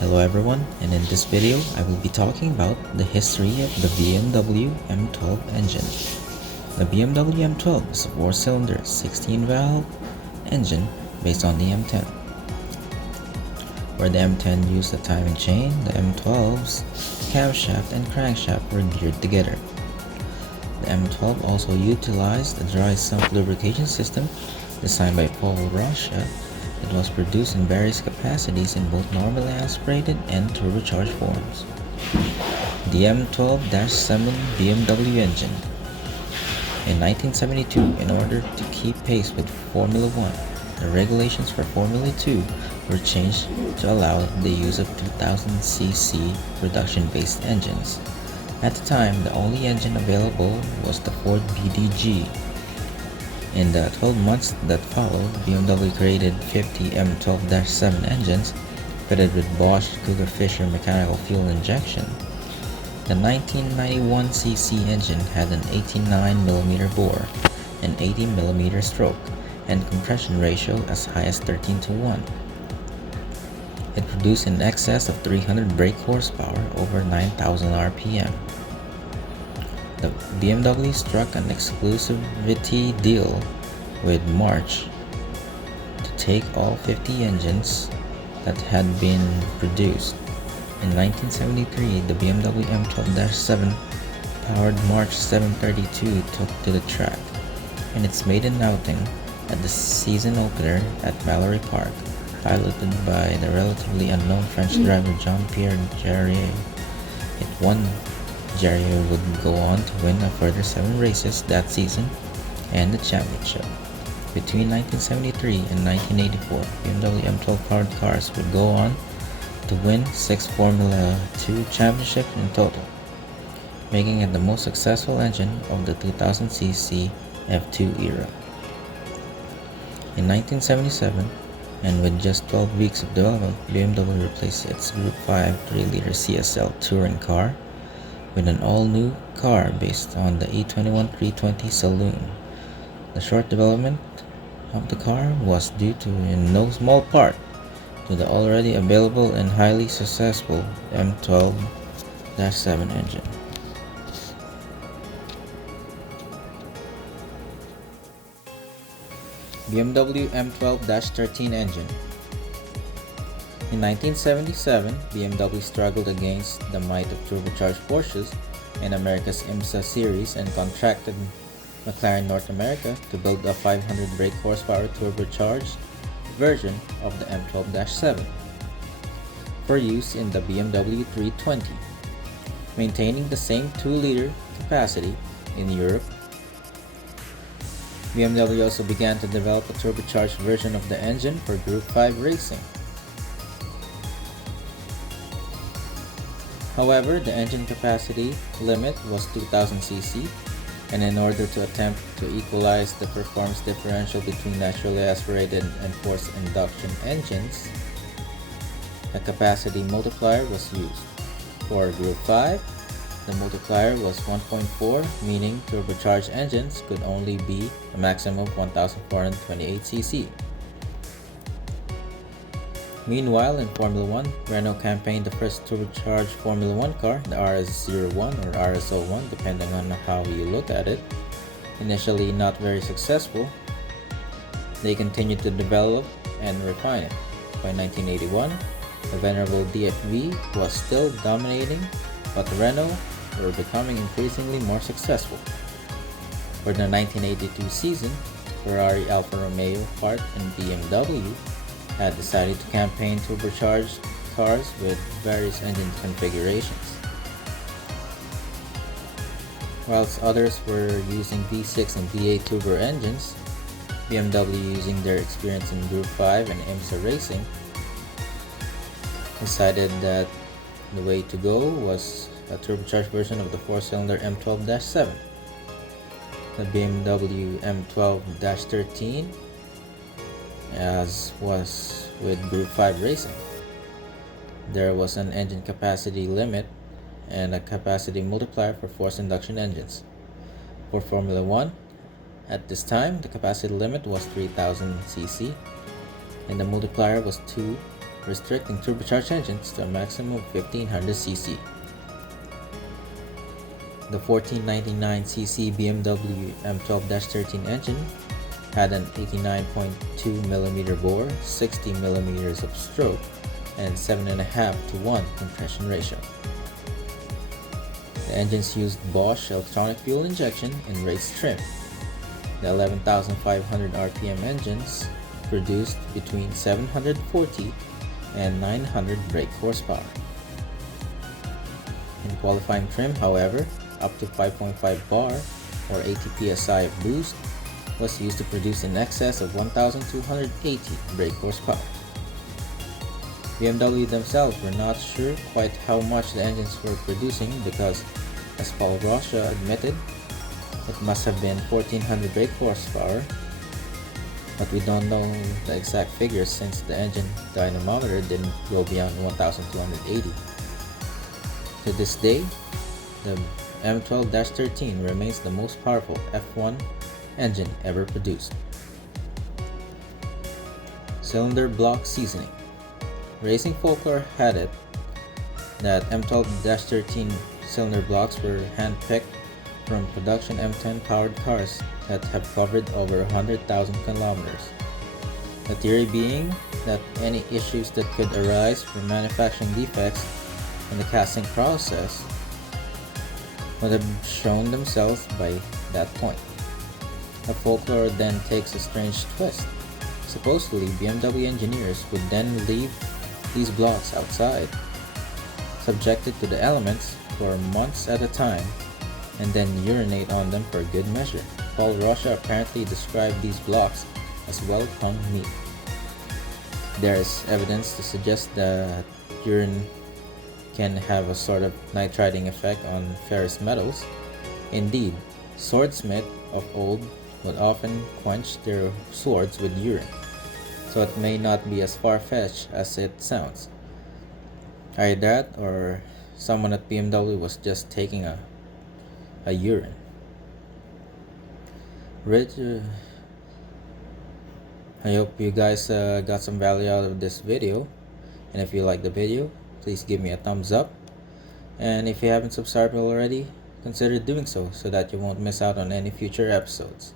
Hello everyone, and in this video I will be talking about the history of the BMW M12 engine. The BMW M12 is a 4-cylinder 16-valve engine based on the M10. Where the M10 used a timing chain, the M12's camshaft and crankshaft were geared together. The M12 also utilized a dry sump lubrication system designed by Paul Rocha. It was produced in various capacities in both normally aspirated and turbocharged forms. The M12-7 BMW engine. In 1972, in order to keep pace with Formula 1, the regulations for Formula 2 were changed to allow the use of 2000cc production-based engines. At the time, the only engine available was the Ford BDG. In the 12 months that followed, BMW created 50 M12-7 engines fitted with Bosch Cougar-Fisher mechanical fuel injection. The 1991cc engine had an 89mm bore, an 80mm stroke, and compression ratio as high as 13:1. It produced in excess of 300 brake horsepower over 9,000 RPM. The BMW struck an exclusivity deal with March to take all 50 engines that had been produced. In 1973, the BMW M12-7 powered March 732 took to the track in its maiden outing at the season opener at Mallory Park, piloted by the relatively unknown French driver Jean-Pierre Jarier. It won. Jarier would go on to win a further 7 races that season and the championship. Between 1973 and 1984, BMW M12 powered cars would go on to win 6 Formula 2 championships in total, making it the most successful engine of the 2000cc F2 era. In 1977, and with just 12 weeks of development, BMW replaced its Group 5 3-liter CSL touring car with an all-new car based on the E21 320 Saloon. The short development of the car was due to, in no small part, to the already available and highly successful M12-7 engine. BMW M12-13 engine. In 1977, BMW struggled against the might of turbocharged Porsches in America's IMSA series and contracted McLaren North America to build a 500 brake horsepower turbocharged version of the M12-7 for use in the BMW 320, maintaining the same 2-liter capacity in Europe. BMW also began to develop a turbocharged version of the engine for Group 5 racing. However, the engine capacity limit was 2000cc, and in order to attempt to equalize the performance differential between naturally aspirated and forced induction engines, a capacity multiplier was used. For Group 5, the multiplier was 1.4, meaning turbocharged engines could only be a maximum of 1428cc. Meanwhile, in Formula 1, Renault campaigned the first turbocharged Formula 1 car, the RS01 or RS01, depending on how you look at it. Initially not very successful, they continued to develop and refine it. By 1981, the venerable DFV was still dominating, but Renault were becoming increasingly more successful. For the 1982 season, Ferrari, Alfa Romeo, Ford, and BMW had decided to campaign turbocharged cars with various engine configurations. Whilst others were using V6 and V8 turbo engines, BMW, using their experience in Group 5 and IMSA racing, decided that the way to go was a turbocharged version of the 4-cylinder M12-7. The BMW M12-13, as was with Group 5 racing, there was an engine capacity limit and a capacity multiplier for forced induction engines. For Formula 1, at this time, the capacity limit was 3000cc and the multiplier was 2 restricting turbocharged engines to a maximum of 1500 cc. The 1499cc BMW M12-13 engine had an 89.2mm bore, 60mm of stroke, and 7.5 to 1 compression ratio. The engines used Bosch electronic fuel injection and race trim. The 11,500 RPM engines produced between 740 and 900 brake horsepower. In qualifying trim, however, up to 5.5 bar or 80 psi of boost was used to produce in excess of 1,280 brake horsepower. BMW themselves were not sure quite how much the engines were producing because, as Paul Rocha admitted, it must have been 1,400 brake horsepower, but we don't know the exact figures since the engine dynamometer didn't go beyond 1,280. To this day, the M12-13 remains the most powerful F1 engine ever produced. Cylinder block seasoning. Racing folklore had it that M12-13 cylinder blocks were hand-picked from production M10 powered cars that have covered over 100,000 kilometers. The theory being that any issues that could arise from manufacturing defects in the casting process would have shown themselves by that point. The folklore then takes a strange twist. Supposedly, BMW engineers would then leave these blocks outside, subjected to the elements for months at a time, and then urinate on them for good measure. Paul Rocha apparently described these blocks as well-hung meat. There is evidence to suggest that urine can have a sort of nitriding effect on ferrous metals. Indeed, swordsmiths of old would often quench their swords with urine, so it may not be as far-fetched as it sounds. Either that, or someone at BMW was just taking a urine. I hope you guys got some value out of this video, and if you like the video, please give me a thumbs up, and if you haven't subscribed already, consider doing so that you won't miss out on any future episodes.